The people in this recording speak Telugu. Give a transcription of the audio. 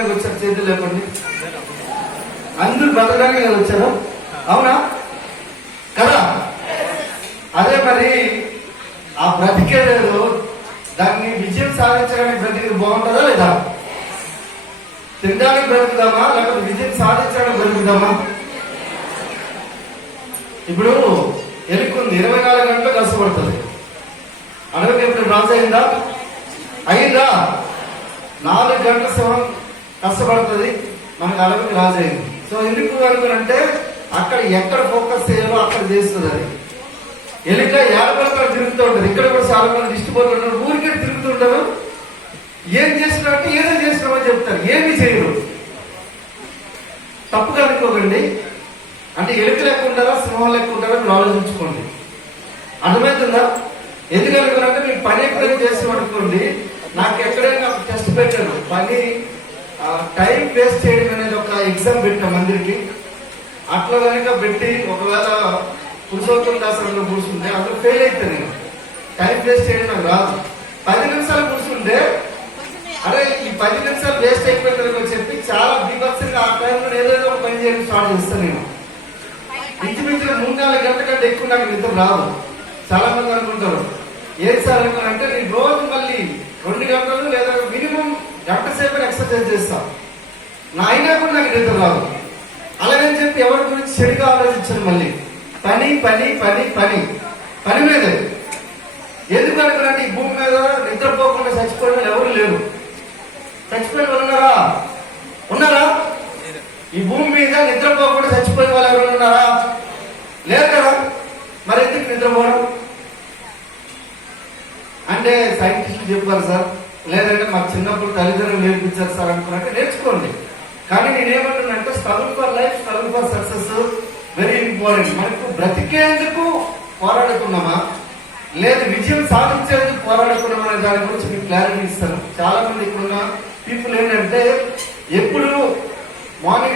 వచ్చారు చేతులు లేకండి, అందరూ బతకడానికి వచ్చారు. అవునా కదా? అదే మరి ఆ బ్రతికేదేదో దాన్ని విజయం సాధించడానికి బ్రతికి బాగుంటుందా లేదా? తినడానికి బ్రతుకుదామా లేకపోతే విజయం సాధించడానికి బ్రతుకుదామా? ఇప్పుడు ఎలుకుంది 24 గంటలు కష్టపడుతుంది. అడవికి ఎప్పుడు రాజు అయిందా? 4 గంటల సమయం కష్టపడుతుంది, మనకు అడవికి రాజు అయింది. సో ఎందుకు అనుకునంటే అక్కడ ఎక్కడ ఫోకస్ చేయాలో అక్కడ చేస్తుంది. అది ఎలుక ఏడపడతాడు తిరుగుతూ ఉంటారు. ఇక్కడ కూడా చాలా మంది ఇష్టపోతుంటారు, ఊరికే తిరుగుతుంటారు. ఏం చేసినట్టు ఏదో చేసినామని చెప్తారు, ఏమి చేయరు. తప్పుగా అనుకోకండి. అంటే ఎలుక లెక్క ఉంటారా సింహం లెక్క ఉంటారా మీరు ఆలోచించుకోండి. అర్థమవుతుందా? ఎందుకు అనుకున్నారంటే మీకు పని ఎక్కడైనా చేసామనుకోండి, నాకు ఎక్కడైనా టెస్ట్ పెట్టాను, పని టైం వేస్ట్ చేయడం అనేది ఒక ఎగ్జామ్ పెట్టాం అందరికి. అట్లా కనుక పెట్టి ఒకవేళ పురుషోత్తం దాసంలో కూర్చుంటే అందులో ఫెయిల్ అయితే నేను టైం వేస్ట్ చేయడం నాకు రాదు. 10 నిమిషాలు కూర్చుంటే అరే ఈ 10 నిమిషాలు వేస్ట్ అయిపోయిందని చెప్పి చాలా బీభత్సంగా ఆ టైంలో ఏదైనా ఒక పని చేయడం స్టార్ట్ చేస్తాను నేను. ఇంచుమించుగా 3-4 గంటల కంటే ఎక్కువ నాకు నిద్ర రాదు. చాలా మంది అనుకుంటారు ఏం సార్ అనుకున్నారంటే నేను రోజు మళ్ళీ 2 గంటలు లేదా మినిమం గంట సేపు ఎక్సర్సైజ్ చేస్తా, నా అయినా కూడా నాకు నిద్ర రాదు. అలాగని చెప్పి ఎవరి గురించి చెడుగా ఆలోచించాను. మళ్ళీ పని పని పని పని పని మీదే. ఎందుకు అనుకున్నట్టు ఈ భూమి మీద నిద్రపోకుండా చచ్చిపోయిన ఎవరు లేరు. చచ్చిపోయిన వాళ్ళు ఉన్నారా? ఈ భూమి మీద నిద్రపోకుండా చచ్చిపోయిన వాళ్ళు ఎవరు ఉన్నారా? లేరు కదా. మరి ఎందుకు నిద్రపోవడం అంటే సైంటిస్టులు చెప్పారు సార్, లేదంటే మాకు చిన్నప్పుడు తల్లిదండ్రులు నేర్పించారు సార్ అనుకున్నట్టు నేర్చుకోండి. కానీ నేనేమంటున్నానంటే struggle for life, struggle for success very important. మనకు బ్రతికేందుకు పోరాడుతున్నామా లేదు విజయం సాధించేందుకు పోరాడుతున్నామా అనే దాని గురించి మీకు క్లారిటీ ఇస్తాను. చాలా మంది ఇక్కడున్న పీపుల్ ఏంటంటే ఎప్పుడు మార్నింగ్